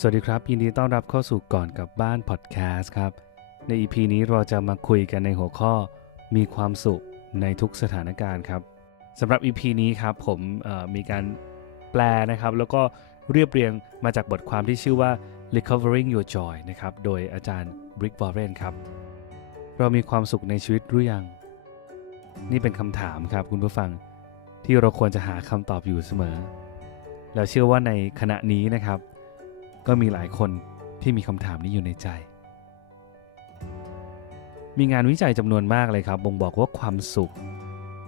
สวัสดีครับ ยินดีต้อนรับเข้าสู่ก่อนกับบ้านพอดแคสต์ครับ ใน EP นี้เราจะมาคุยกันในหัวข้อมีความสุขในทุกสถานการณ์ครับสำหรับ EP นี้ครับผมมีการแปลนะครับ แล้วก็เรียบเรียงมาจากบทความที่ชื่อว่า Recovering Your Joy นะครับโดยอาจารย์ Rick Warren ครับ เรามีความสุขในชีวิตหรือยัง นี่เป็นคำถามครับคุณผู้ฟังที่เราควรจะหาคำตอบอยู่เสมอ แล้วเชื่อว่าในขณะนี้นะครับ ก็มีหลายคนที่มีคำถามนี้อยู่ในใจ มีงานวิจัยจำนวนมากเลยครับ บ่งบอกว่าความสุข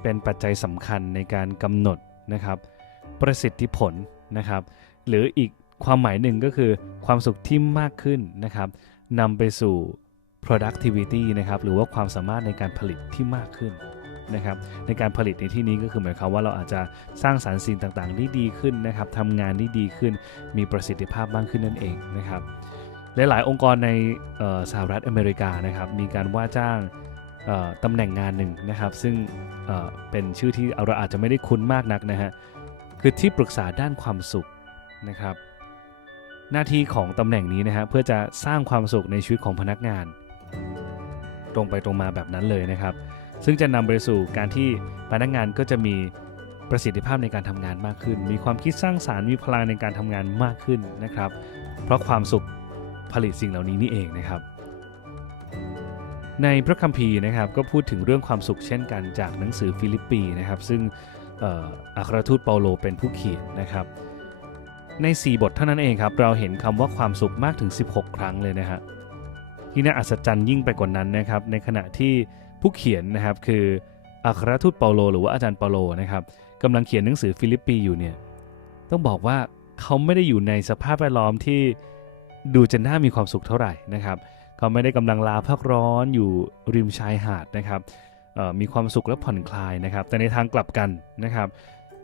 เป็นปัจจัยสำคัญในการกำหนดนะครับ ประสิทธิผลนะครับ หรืออีกความหมายหนึ่งก็คือความสุขที่มากขึ้นนะครับนำไปสู่ productivity นะครับ หรือว่าความสามารถในการผลิตที่มากขึ้น นะครับในการผลิตในที่นี้ก็คือหมายความว่าเราอาจจะสร้างสารรค์สิ่งต่างๆได้ดีขึ้นนะครับทำงานได้ดีขึ้นมีประสิทธิภาพมากขึ้นนั่นเองนะครับหลายๆองค์กรในสหรัฐอเมริกานะครับมีการว่าจ้างตำแหน่งงานหนึ่งนะครับ ซึ่งเเป็นชื่อที่เราอาจจะไม่ได้คุ้นมากนักนะฮะคือที่ปรึกษาด้านความสุขนะครับ หน้าที่ของตำแหน่งนี้นะฮะเพื่อจะสร้างความสุขในชีวิตของพนักงาน ตรงไปตรงมาแบบนั้นเลยนะครับ ซึ่งจะนำไปสู่การที่พนักงานก็จะมีประสิทธิภาพในการทำงานมากขึ้น มีความคิดสร้างสารรค์มีพลังในการทำงานมากขึ้นนะครับ เพราะความสุขผลิตสิ่งเหล่านี้นี่เองนะครับ ในพระคัมภีร์นะครับก็พูดถึงเรื่องความสุขเช่นกันจากหนังสือฟิลิปปีนะครับ ซึ่งอ่ออัครทูตเปาโลเป็นผู้เขียนนะครับ ใน 4 บทเท่านั้นเองครับ เราเห็นคำว่าความสุขมากถึง 16 ครั้งเลยนะฮะที่น่าอัศจรรย์ยิ่งไปกว่านั้นนะครับ ในขณะที่ ผู้เขียนนะครับคืออัครทูตเปาโล หรือว่าอาจารย์เปาโลนะครับกำลังเขียนหนังสือฟิลิปปีอยู่เนี่ยต้องบอกว่าเขาไม่ได้อยู่ในสภาพแวดล้อมที่ดูจะน่ามีความสุขเท่าไหร่นะครับเขาไม่ได้กำลังลาพักร้อนอยู่ริมชายหาดนะครับมีความสุขและผ่อนคลายนะครับ แต่ในทางกลับกันนะครับ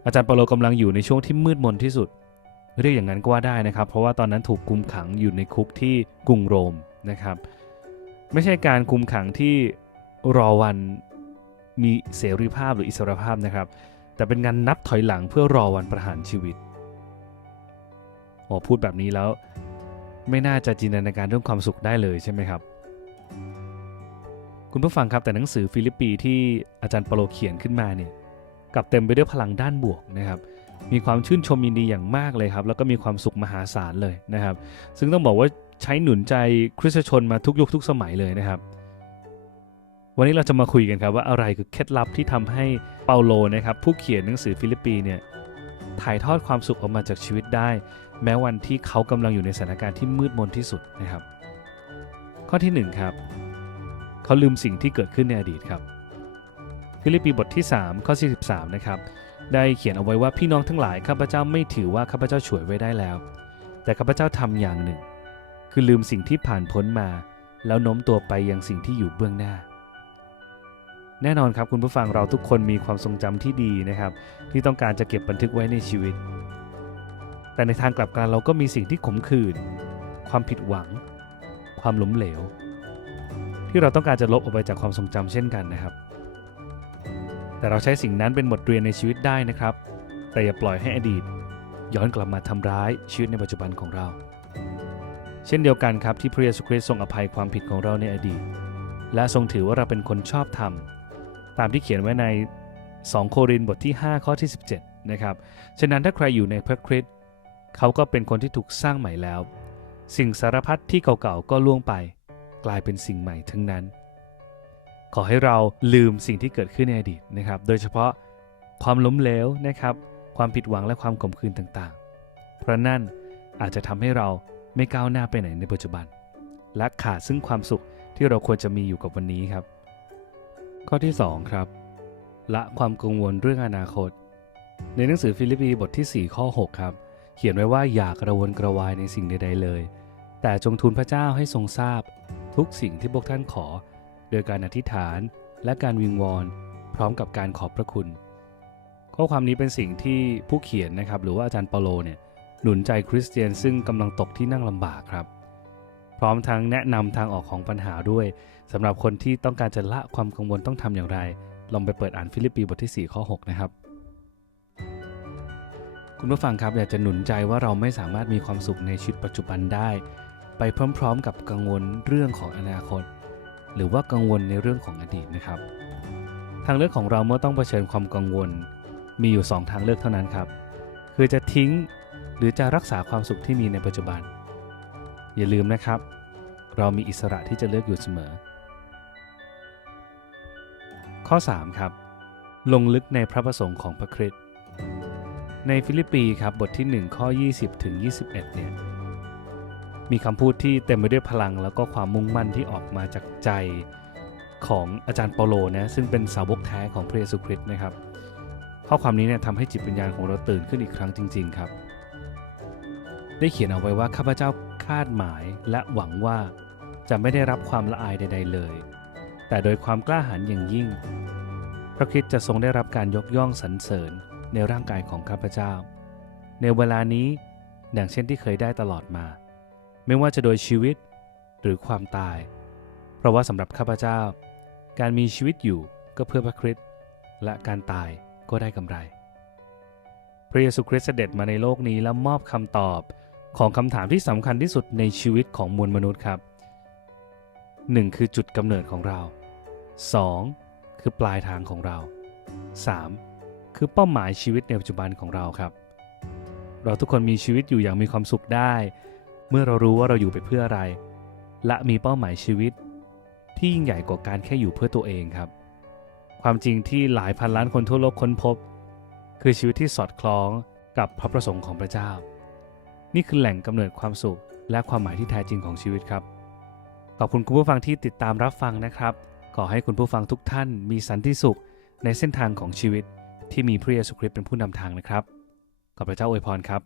อาจารย์เปาโลกำลังอยู่ในช่วงที่มืดมนที่สุด เรียกอย่างนั้นก็ว่าได้นะครับ เพราะว่าตอนนั้นถูกคุมขังอยู่ในคุกที่กรุงโรมนะครับ ไม่ใช่การคุมขังที่ รอวันมีเสรีภาพหรืออิสรภาพนะครับ แต่เป็นการนับถอยหลังเพื่อรอวันประหารชีวิตโอ้พูดแบบนี้แล้ว ไม่น่าจะจินตนาการเรื่องความสุขได้เลยใช่ไหมครับ คุณผู้ฟังครับแต่หนังสือฟิลิปปีที่อาจารย์เปโลเขียนขึ้นมาเนี่ยกับเต็มไปด้วยพลังด้านบวกนะครับ มีความชื่นชมยินดีอย่างมากเลยครับ แล้วก็มีความสุขมหาศาลเลยนะครับ ซึ่งต้องบอกว่าใช้หนุนใจคริสตชนมาทุกยุคทุกสมัยเลยนะครับ วันนี้เราจะมาคุยกันครับว่าอะไรคือเคล็ดลับที่ทำให้เปาโลนะครับผู้เขียนหนังสือฟิลิปปีเนี่ยถ่ายทอดความสุขออกมาจากชีวิตได้ แม้วันที่เขากำลังอยู่ในสถานการณ์ที่มืดมนที่สุดนะครับ ข้อที่หนึ่งครับเขาลืมสิ่งที่เกิดขึ้นในอดีตครับ ฟิลิปปีบทที่3ข้อ43นะครับได้เขียนเอาไว้ว่าพี่น้องทั้งหลายข้าพเจ้าไม่ถือว่าข้าพเจ้าฉวยไว้ได้แล้ว แต่ข้าพเจ้าทำอย่างหนึ่ง คือลืมสิ่งที่ผ่านพ้นมา แล้วโน้มตัวไปยังสิ่งที่อยู่เบื้องหน้า แน่นอนครับคุณผู้ฟังเราทุกคนมีความทรงจำที่ดีนะครับ ที่ต้องการจะเก็บบันทึกไว้ในชีวิต แต่ในทางกลับกันเราก็มีสิ่งที่ขมขื่นความผิดหวัง ความล้มเหลว ที่เราต้องการจะลบออกไปจากความทรงจำเช่นกันนะครับ แต่เราใช้สิ่งนั้นเป็นบทเรียนในชีวิตได้นะครับ แต่อย่าปล่อยให้อดีต ย้อนกลับมาทำร้ายชีวิตในปัจจุบันของเรา เช่นเดียวกันครับที่พระเยซูคริสต์ทรงอภัยความผิดของเราในอดีต และทรงถือว่าเราเป็นคนชอบธรรม ตามที่เขียนไว้ใน 2 โครินธ์บทที่ 5 ข้อที่ 17 นะครับ ฉะนั้นถ้าใครอยู่ในพระคริสต์เขาก็เป็นคนที่ถูกสร้างใหม่แล้ว สิ่งสารพัดที่เก่าๆก็ล่วงไป กลายเป็นสิ่งใหม่ทั้งนั้น ขอให้เราลืมสิ่งที่เกิดขึ้นในอดีตนะครับ โดยเฉพาะความล้มเหลวนะครับ ความผิดหวังและความขมขื่นต่างๆ เพราะนั่นอาจจะทำให้เราไม่ก้าวหน้าไปไหนในปัจจุบัน และขาดซึ่งความสุขที่เราควรจะมีอยู่กับวันนี้ครับ ข้อที่ 2 ครับ ละความกังวลเรื่องอนาคต ในหนังสือฟิลิปปีบทที่ 4 ข้อ 6 ครับ เขียนไว้ว่าอย่ากระวนกระวายในสิ่งใดๆเลย แต่จงทูลพระเจ้าให้ทรงทราบ ทุกสิ่งที่พวกท่านขอ โดยการอธิษฐานและการวิงวอน พร้อมกับการขอบพระคุณ ข้อความนี้เป็นสิ่งที่ผู้เขียนนะครับ หรือว่าอาจารย์เปาโลเนี่ยหนุนใจคริสเตียนซึ่งกำลังตกที่นั่งลำบากครับ พร้อมทั้งแนะนำทางออกของปัญหาด้วยสำหรับคนที่ต้องการจะละความกังวลต้องทำอย่างไร ลองไปเปิดอ่านฟิลิปปีบทที่ 4 ข้อ 6 นะครับคุณคุณผู้ฟังครับอยากจะหนุนใจว่าเราไม่สามารถมีความสุขในชีวิตปัจจุบันได้ ไปพร้อมๆ กับกังวลเรื่องของอนาคต หรือว่ากังวลในเรื่องของอดีตนะครับ ทางเลือกของเราเมื่อต้องเผชิญความกังวล มีอยู่ 2 ทางเลือกเท่านั้นครับ คือจะทิ้งหรือจะรักษาความสุขที่มีในปัจจุบัน อย่าลืมนะครับ เรามีอิสระที่จะเลือกอยู่เสมอ ข้อ 3 ครับ ลงลึกในพระประสงค์ของพระคริสต์ในฟิลิปปีครับบทที่ 1 ข้อ 20ถึง21 เนี่ยมีคำพูดที่เต็มไปด้วยพลังแล้วก็ความมุ่งมั่นที่ออกมาจากใจของอาจารย์เปาโลนะซึ่งเป็นสาวกแท้ของพระเยซูคริสต์นะครับ ข้อความนี้เนี่ยทำให้จิตวิญญาณของเราตื่นขึ้นอีกครั้งจริง ๆ ครับ ได้เขียนเอาไว้ว่าข้าพเจ้า คาดหมายและหวังว่าจะไม่ได้รับความละอายใด ๆ เลย แต่โดยความกล้าหาญอย่างยิ่ง พระคริสจะทรงได้รับการยกย่องสรรเสริญในร่างกายของข้าพเจ้า ในเวลานี้ดังเช่นที่เคยได้ตลอดมา ไม่ว่าจะโดยชีวิตหรือความตาย เพราะว่าสำหรับข้าพเจ้า การมีชีวิตอยู่ก็เพื่อพระคริสต์และการตายก็ได้กำไร พระเยซูคริสต์เสด็จมาในโลกนี้และมอบคำตอบ ของคำถามที่สำคัญที่สุดในชีวิตของมวลมนุษย์ครับ 1. คือจุดกำเนิดของเรา 2. คือปลายทางของเรา 3. คือเป้าหมายชีวิตในปัจจุบันของเราครับ เราทุกคนมีชีวิตอยู่อย่างมีความสุขได้ เมื่อเรารู้ว่าเราอยู่ไปเพื่ออะไร และมีเป้าหมายชีวิต ที่ยิ่งใหญ่กว่าการแค่อยู่เพื่อตัวเองครับ ความจริงที่หลายพันล้านคนทั่วโลกค้นพบ คือชีวิตที่สอดคล้องกับพระประสงค์ของพระเจ้า นี่คือแหล่งกำเนิดความสุข และความหมายที่แท้จริงของชีวิตครับ ขอบคุณคุณผู้ฟังที่ติดตามรับฟังนะครับ ขอให้คุณผู้ฟังทุกท่านมีสันติสุขในเส้นทางของชีวิตที่มีพระเยซูคริสต์เป็นผู้นำทางนะครับ ขอบพระเจ้าอวยพรครับ